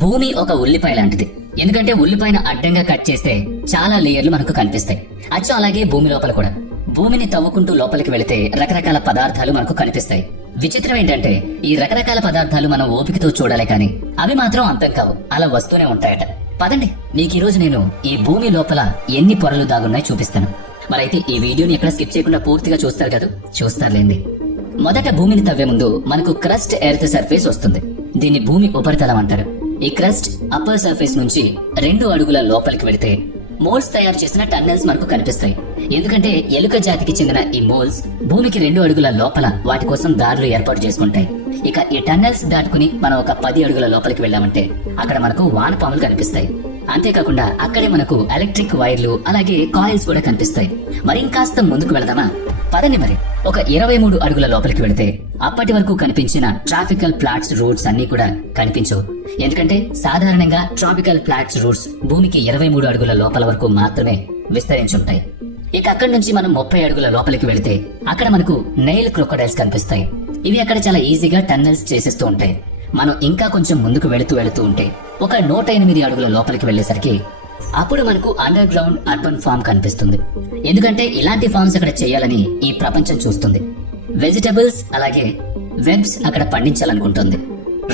భూమి ఒక ఉల్లిపాయ లాంటిది. ఎందుకంటే ఉల్లిపాయను అడ్డంగా కట్ చేస్తే చాలా లేయర్లు మనకు కనిపిస్తాయి. అచ్చు అలాగే భూమి లోపల కూడా. భూమిని తవ్వుకుంటూ లోపలికి వెళితే రకరకాల పదార్థాలు మనకు కనిపిస్తాయి. విచిత్రం ఏంటంటే ఈ రకరకాల పదార్థాలు మనం ఓపికతో చూడాలి కానీ అవి మాత్రం అంతం కావు. అలా వస్తూనే ఉంటాయట. పదండి మీకు ఈ రోజు నేను ఈ భూమి లోపల ఎన్ని పొరలు దాగున్నాయి చూపిస్తాను. మరైతే ఈ వీడియోని ఎక్కడ స్కిప్ చేయకుండా పూర్తిగా చూస్తారు కదా? చూస్తారులేండి. మొదట భూమిని తవ్వే ముందు మనకు క్రస్ట్ ఎర్త్ సర్ఫేస్ వస్తుంది. దీన్ని భూమి ఉపరితలం అంటారు. ఈ క్రస్ట్ అప్పర్ సర్ఫేస్ నుంచి రెండు అడుగుల లోపలికి వెళితే మోల్స్ తయారు చేసిన టన్నెల్స్ మనకు కనిపిస్తాయి. ఎందుకంటే ఎలుక జాతికి చెందిన ఈ మోల్స్ భూమికి రెండు అడుగుల లోపల వాటి కోసం దారులు ఏర్పాటు చేసుకుంటాయి. ఇక ఈ టన్నెల్స్ దాటుకుని మనం ఒక పది అడుగుల లోపలికి వెళ్ళామంటే అక్కడ మనకు వానపాములు కనిపిస్తాయి. అంతేకాకుండా అక్కడే మనకు ఎలక్ట్రిక్ వైర్లు అలాగే కాయిల్స్ కూడా కనిపిస్తాయి. మరి ఇంకాస్త ముందుకు వెళదామా? పదండి మరి. ఒక ఇరవై మూడు అడుగుల లోపలికి వెళితే అప్పటి వరకు కనిపించిన ట్రాఫికల్ ఫ్లాట్స్ రూట్స్ అన్ని కూడా కనిపించవు. ఎందుకంటే సాధారణంగా ట్రాపికల్ ఫ్లాట్స్ రూట్స్ భూమికి ఇరవై మూడు అడుగుల లోపల వరకు మాత్రమే విస్తరించుంటాయి ఇక అక్కడి నుంచి మనం ముప్పై అడుగుల లోపలికి వెళితే అక్కడ మనకు నెయిల్ క్రొకడైల్స్ కనిపిస్తాయి. ఇవి అక్కడ చాలా ఈజీగా టన్నెల్స్ చేసేస్తూ ఉంటాయి. మనం ఇంకా కొంచెం ముందుకు వెళుతూ వెళుతూ ఉంటే ఒక నూట ఎనిమిది అడుగుల లోపలికి వెళ్ళేసరికి అప్పుడు మనకు అండర్ గ్రౌండ్ అర్బన్ ఫామ్ కనిపిస్తుంది. ఎందుకంటే ఇలాంటి ఫామ్స్ అక్కడ చేయాలని ఈ ప్రపంచం చూస్తుంది. వెజిటబుల్స్ అలాగే వెబ్స్ అక్కడ పండించాలనుకుంటుంది.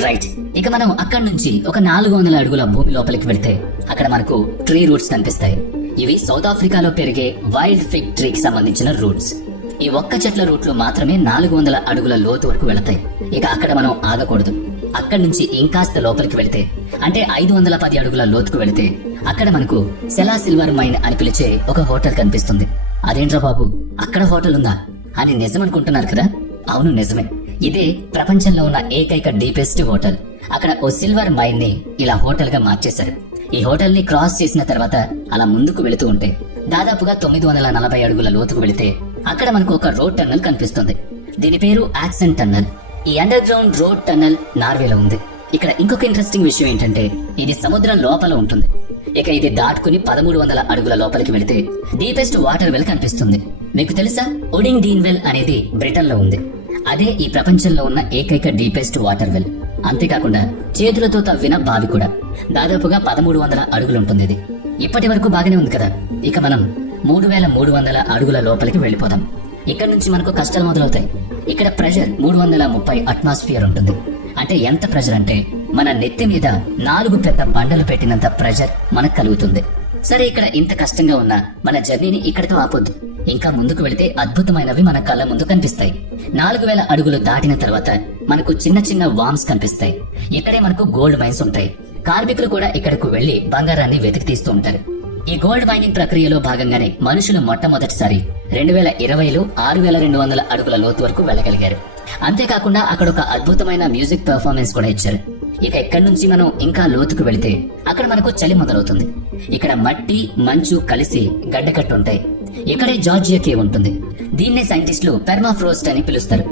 రైట్ ఇక మనం అక్కడి నుంచి ఒక నాలుగు వందల అడుగుల భూమి లోపలికి వెళ్తే అక్కడ మనకు ట్రీ రూట్స్ కనిపిస్తాయి. ఇవి సౌత్ ఆఫ్రికాలో పెరిగే వైల్డ్ ఫిగ్ ట్రీకి సంబంధించిన రూట్స్ ఈ ఒక్క చెట్ల రూట్లు మాత్రమే నాలుగు వందల అడుగుల లోతు వరకు వెళతాయి. ఇక అక్కడ మనం ఆగకూడదు. అక్కడి నుంచి ఇంకాస్త లోపలికి వెళితే అంటే ఐదు వందల పది అడుగుల లోతుకు వెళితే అక్కడ మనకు సెలా సిల్వర్ మైన్ అని పిలిచే ఒక హోటల్ కనిపిస్తుంది. అదేంట్రా బాబు? అక్కడ హోటల్ ఉందా అని నిజం అనుకుంటున్నారు కదా? అవును నిజమే. ఇదే ప్రపంచంలో ఉన్న ఏకైక డీపెస్ట్ హోటల్. అక్కడ ఓ సిల్వర్ మైన్ని ఇలా హోటల్గా మార్చేశారు. ఈ హోటల్ని క్రాస్ చేసిన తర్వాత అలా ముందుకు వెళుతూ ఉంటే దాదాపుగా తొమ్మిది వందల నలభై అడుగుల లోతుకు వెళితే అక్కడ మనకు ఒక రోడ్ టన్నల్ కనిపిస్తుంది. దీని పేరు యాక్సెంట్ టన్నల్. ఈ అండర్ గ్రౌండ్ రోడ్ టన్నల్ నార్వేలో ఉంది. ఇక్కడ ఇంకొక ఇంట్రెస్టింగ్ విషయం ఏంటంటే ఇది సముద్రం లోపల ఉంటుంది. ఇక ఇది దాటుకుని పదమూడు వందల అడుగుల లోపలికి వెళితే డీపెస్ట్ వాటర్ వెల్ కనిపిస్తుంది. మీకు తెలుసా? ఒడింగ్ డీన్ వెల్ అనేది బ్రిటన్లో ఉంది. అదే ఈ ప్రపంచంలో ఉన్న ఏకైక డీపెస్ట్ వాటర్ వెల్ అంతేకాకుండా చేతులతో తవ్విన బావి కూడా. దాదాపుగా పదమూడు వందల అడుగులు ఉంటుంది ఇది. ఇప్పటి వరకు బాగానే ఉంది కదా? ఇక మనం మూడు వేల మూడు వందల అడుగుల లోపలికి వెళ్ళిపోదాం. ఇక్కడ నుంచి మనకు కష్టాలు మొదలవుతాయి. ఇక్కడ ప్రెషర్ మూడు వందల ముప్పై అట్మాస్ఫియర్ ఉంటుంది. అంటే ఎంత ప్రెషర్ అంటే మన నెత్తి మీద నాలుగు పెద్ద బండలు పెట్టినంత ప్రెషర్ మనకు కలుగుతుంది. సరే ఇక్కడ ఇంత కష్టంగా ఉన్న మన జర్నీని ఇక్కడితో ఆపొద్దు. ఇంకా ముందుకు వెళితే అద్భుతమైనవి మన కళ్ళ ముందు కనిపిస్తాయి. నాలుగు వేల అడుగులు దాటిన తర్వాత మనకు చిన్న చిన్న వామ్స్ కనిపిస్తాయి. ఇక్కడే మనకు గోల్డ్ మైన్స్ ఉంటాయి. కార్మికులు కూడా ఇక్కడకు వెళ్ళి బంగారాన్ని వెతికి తీస్తూ ఉంటారు. ఈ గోల్డ్ మైనింగ్ ప్రక్రియలో భాగంగానే మనుషులు మొట్టమొదటిసారి రెండు వేల ఇరవైలో ఆరు వేల రెండు వందల అడుగుల లోతు వరకు వెళ్ళగలిగారు. అంతేకాకుండా అక్కడ ఒక అద్భుతమైన మ్యూజిక్ పెర్ఫార్మెన్స్ కూడా ఇచ్చారు. ఇక ఎక్కడి నుంచి మనం ఇంకా లోతుకు వెళితే అక్కడ మనకు చలి మొదలవుతుంది. ఇక్కడ మట్టి మంచు కలిసి గడ్డకట్టు ఉంటాయి ఇక్కడే జార్జియా కేవ్ ఉంటుంది. దీన్నే సైంటిస్టులు పెర్మాఫ్రోస్ట్ అని పిలుస్తారు.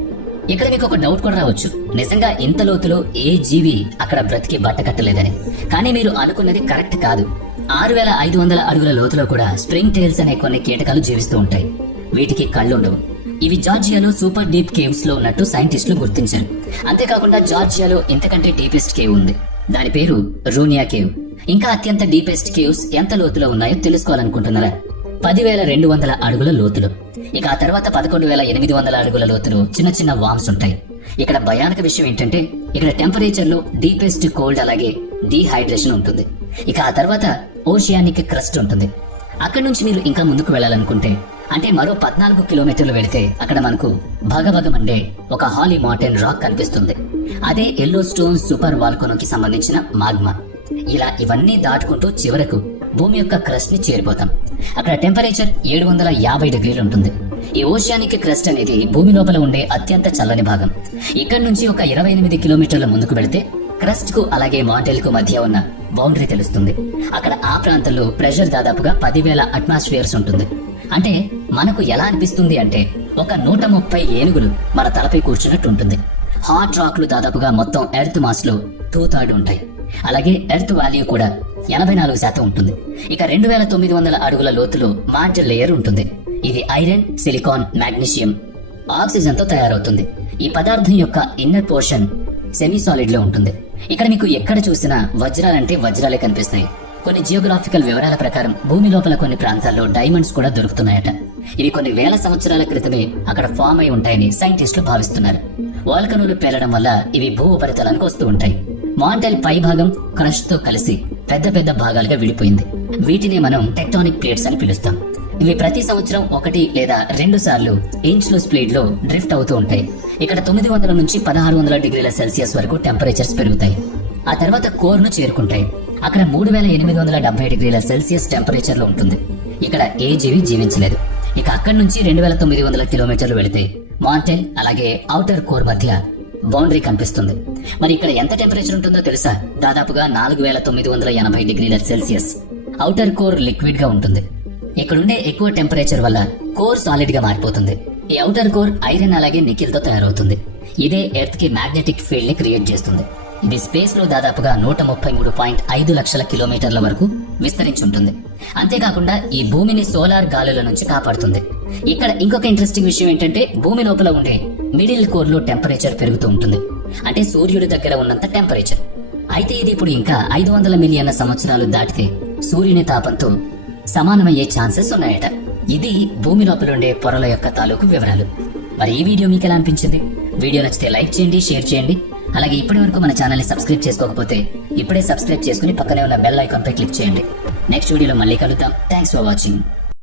ఇక్కడ మీకు ఒక డౌట్ కూడా రావచ్చు. నిజంగా ఇంత లోతులో ఏ జీవి అక్కడ బ్రతికి బట్టకట్టలేదని కానీ మీరు అనుకున్నది కరెక్ట్ కాదు. ఆరు వేల ఐదు వందల అడుగుల లోతులో కూడా స్ప్రింగ్ టైల్స్ అనే కొన్ని కీటకాలు జీవిస్తూ ఉంటాయి. వీటికి కళ్ళుండవు. ఇవి జార్జియాలో సూపర్ డీప్ కేవ్స్లో ఉన్నట్టు సైంటిస్టులు గుర్తించారు. అంతేకాకుండా జార్జియాలో ఇంతకంటే డీపెస్ట్ కేవ్ ఉంది. దాని పేరు రూనియా కేవ్. ఇంకా అత్యంత డీపెస్ట్ కేవ్స్ ఎంత లోతులో ఉన్నాయో తెలుసుకోవాలనుకుంటున్నారా? పదివేల రెండు వందల అడుగుల లోతులు. ఇక ఆ తర్వాత పదకొండు వేల ఎనిమిది వందల అడుగుల లోతులు చిన్న చిన్న వామ్స్ ఉంటాయి. ఇక్కడ భయానక విషయం ఏంటంటే ఇక్కడ టెంపరేచర్లో డీపెస్ట్ కోల్డ్ అలాగే డీహైడ్రేషన్ ఉంటుంది. ఇక ఆ తర్వాత ఓషియానిక్ క్రస్ట్ ఉంటుంది. అక్కడి నుంచి మీరు ఇంకా ముందుకు వెళ్ళాలనుకుంటే అంటే మరో పద్నాలుగు కిలోమీటర్లు వెళితే అక్కడ మనకు భగభగమండే ఒక హాలీ మౌంటైన్ రాక్ కనిపిస్తుంది. అదే ఎల్లో స్టోన్ సూపర్ వాల్కోనోకి సంబంధించిన మాగ్మా. ఇలా ఇవన్నీ దాటుకుంటూ చివరకు భూమి యొక్క క్రస్ట్ని చేరిపోతాం. అక్కడ టెంపరేచర్ ఏడు వందల యాభై డిగ్రీలు ఉంటుంది. ఈ ఓషియానిక్ క్రస్ట్ అనేది భూమి లోపల ఉండే అత్యంత చల్లని భాగం. ఇక్కడ నుంచి ఒక ఇరవై ఎనిమిది కిలోమీటర్ల ముందుకు వెళితే క్రస్ట్కు అలాగే మాంటెల్కు మధ్య ఉన్న బౌండరీ తెలుస్తుంది. అక్కడ ఆ ప్రాంతంలో ప్రెషర్ దాదాపుగా పదివేల అట్మాస్ఫియర్స్ ఉంటుంది. అంటే మనకు ఎలా అనిపిస్తుంది అంటే ఒక నూట ముప్పై ఏనుగులు మన తలపై కూర్చున్నట్టు ఉంటుంది. హాట్ రాక్లు దాదాపుగా మొత్తం ఎర్త్ మాస్లో టూ థర్డ్ ఉంటాయి. అలాగే ఎర్త్ వాల్యూ కూడా ఎనభై నాలుగు శాతం ఉంటుంది. ఇక రెండు వేల తొమ్మిది వందల అడుగుల లోతులో మార్జల్ లేయర్ ఉంటుంది. ఇది ఐరన్ సిలికాన్ మాగ్నీషియం ఆక్సిజన్తో తయారవుతుంది. ఈ పదార్థం యొక్క ఇన్నర్ పోర్షన్ సెమీ సాలిడ్లో ఉంటుంది. ఇక్కడ మీకు ఎక్కడ చూసినా వజ్రాలంటే వజ్రాలే కనిపిస్తాయి. కొన్ని జియోగ్రాఫికల్ వివరాల ప్రకారం భూమి లోపల కొన్ని ప్రాంతాల్లో డైమండ్స్ కూడా దొరుకుతున్నాయట. ఇవి కొన్ని వేల సంవత్సరాల క్రితమే అక్కడ ఫామ్ అయి ఉంటాయని సైంటిస్టులు భావిస్తున్నారు. వాల్కనులు పేలడం వల్ల ఇవి భూ ఉపరితలానికి వస్తూ ఉంటాయి. మాంటెల్ పై భాగం క్రష్తో కలిసి పెద్ద పెద్ద భాగాలుగా విడిపోయింది. వీటిని మనం టెక్టానిక్ ప్లేట్స్ అని పిలుస్తాం. ఇవి ప్రతి సంవత్సరం ఒకటి లేదా రెండు సార్లు ఇంచ్లు స్పీడ్లో డ్రిఫ్ట్ అవుతూ ఉంటాయి. ఇక్కడ తొమ్మిది వందల నుంచి పదహారు వందల డిగ్రీల సెల్సియస్ వరకు టెంపరేచర్స్ పెరుగుతాయి. ఆ తర్వాత కోర్ను చేరుకుంటాయి. అక్కడ మూడు వేల ఎనిమిది వందల డెబ్బై డిగ్రీల సెల్సియస్ టెంపరేచర్లో ఉంటుంది. ఇక్కడ ఏ జీవి జీవించలేదు. ఇక అక్కడి నుంచి రెండు వేల తొమ్మిది వందల కిలోమీటర్లు వెళితే మాంటైన్ అలాగే ఔటర్ కోర్ మధ్య బౌండరీ కనిపిస్తుంది మరి ఇక్కడ ఎంత టెంపరేచర్ ఉంటుందో తెలుసా? దాదాపుగా నాలుగు వేల తొమ్మిది వందల ఎనభై డిగ్రీల సెల్సియస్. అవుటర్ కోర్ లిక్విడ్గా ఉంటుంది. ఇక్కడుండే ఎక్కువ టెంపరేచర్ వల్ల కోర్ సాలిడ్గా మారిపోతుంది. ఈ ఔటర్ కోర్ ఐరన్ అలాగే నికిల్తో తయారవుతుంది. ఇదే ఎర్త్కి మ్యాగ్నెటిక్ ఫీల్డ్ని క్రియేట్ చేస్తుంది. ఇది స్పేస్లో దాదాపుగా నూట ముప్పై మూడు పాయింట్ ఐదు లక్షల కిలోమీటర్ల వరకు విస్తరించి ఉంటుంది. అంతేకాకుండా ఈ భూమిని సోలార్ గాలుల నుంచి కాపాడుతుంది. ఇక్కడ ఇంకొక ఇంట్రెస్టింగ్ విషయం ఏంటంటే భూమి లోపల ఉండే మిడిల్ కోర్లో టెంపరేచర్ పెరుగుతూ ఉంటుంది. అంటే సూర్యుడి దగ్గర ఉన్నంత టెంపరేచర్. అయితే ఇది ఇప్పుడు ఇంకా ఐదు వందల మిలియన్ల సంవత్సరాలు దాటితే సూర్యుని తాపంతో సమానమయ్యే ఛాన్సెస్ ఉన్నాయట. ఇది భూమి లోపల ఉండే పొరల యొక్క తాలూకు వివరాలు. మరి ఈ వీడియో మీకు ఎలా అనిపించింది? వీడియో నచ్చితే లైక్ చేయండి షేర్ చేయండి. అలాగే ఇప్పటి వరకు మన ఛానల్ని సబ్స్క్రైబ్ చేసుకోకపోతే ఇప్పుడే సబ్స్క్రైబ్ చేసుకుని పక్కనే ఉన్న బెల్ ఐకాన్ పై క్లిక్ చేయండి. నెక్స్ట్ వీడియోలో మళ్ళీ కలుద్దాం. థ్యాంక్స్ ఫర్ వాచింగ్.